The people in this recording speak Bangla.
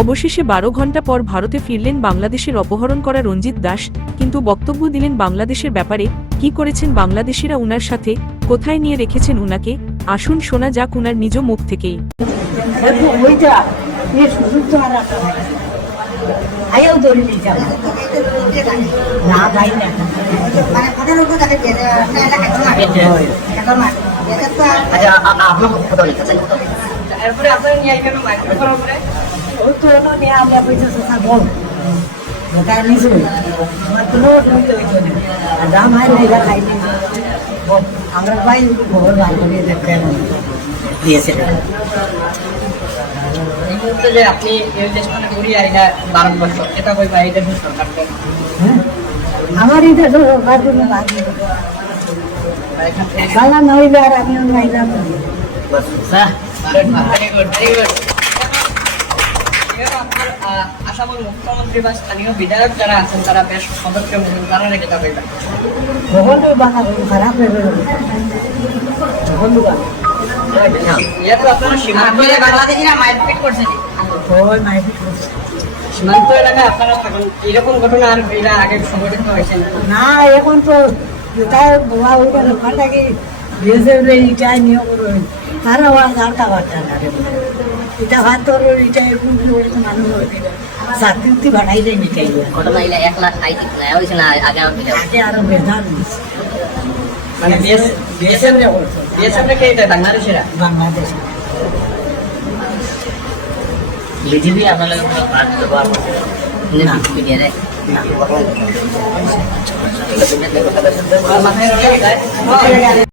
অবশেষে ১২ ঘণ্টা পর ভারতে ফিরলেন বাংলাদেশের অপহরণ করা রঞ্জিত দাস, কিন্তু বক্তব্য দিলেন বাংলাদেশের ব্যাপারে। কি করেছেন বাংলাদেশিরা উনার সাথে, কোথায় নিয়ে রেখেছেন উনাকে, আসুন শোনা যাক উনার নিজ মুখ থেকেই। আমরা ভাই খবর বার করে দিয়েছে এই মুহূর্তে যে আপনি এই দেশটা ঘুরিয়ে আইনা 12 বছর এটা কই ভাই এটা সরকার আমার এটা সরকার কোনো বাদ নেই বালা নইলে আর আমি নাইলাম আসামের মুখ্যমন্ত্রী বা স্থানীয় বিধায়ক যারা আছেন তারা বেশ পদক্ষেপ নেবেন, তারা রেখে যাবে বহু বানা খারাপ হয়ে গেল আপনারা সীমান্ত বাংলাদেশিরা মারপিট করছে সীমান্ত এলাকায় আপনারা থাকুন, এরকম ঘটনা আর এরা আগে সংঘটিত হয়েছে না এখন তো যেটাই বোয়া হয়ে গেল ওখানটাকে ইটাই নিয়োগ করবে তারা যারটা বাচ্চা না এটা ভাত তোর ইটাই মানুষ চাকরি ভাড়াই যায় মিটাই ঘটনা 1 লাখ আই ঠিক না হইছে না আগে আগে আরো বেধান মানে বিএসএফ কে এটা বাংলাদেশিরা বাংলাদেশ বিজেপি আপনাদের ব্যবহার করছে না মিডিয়ারে মাথায়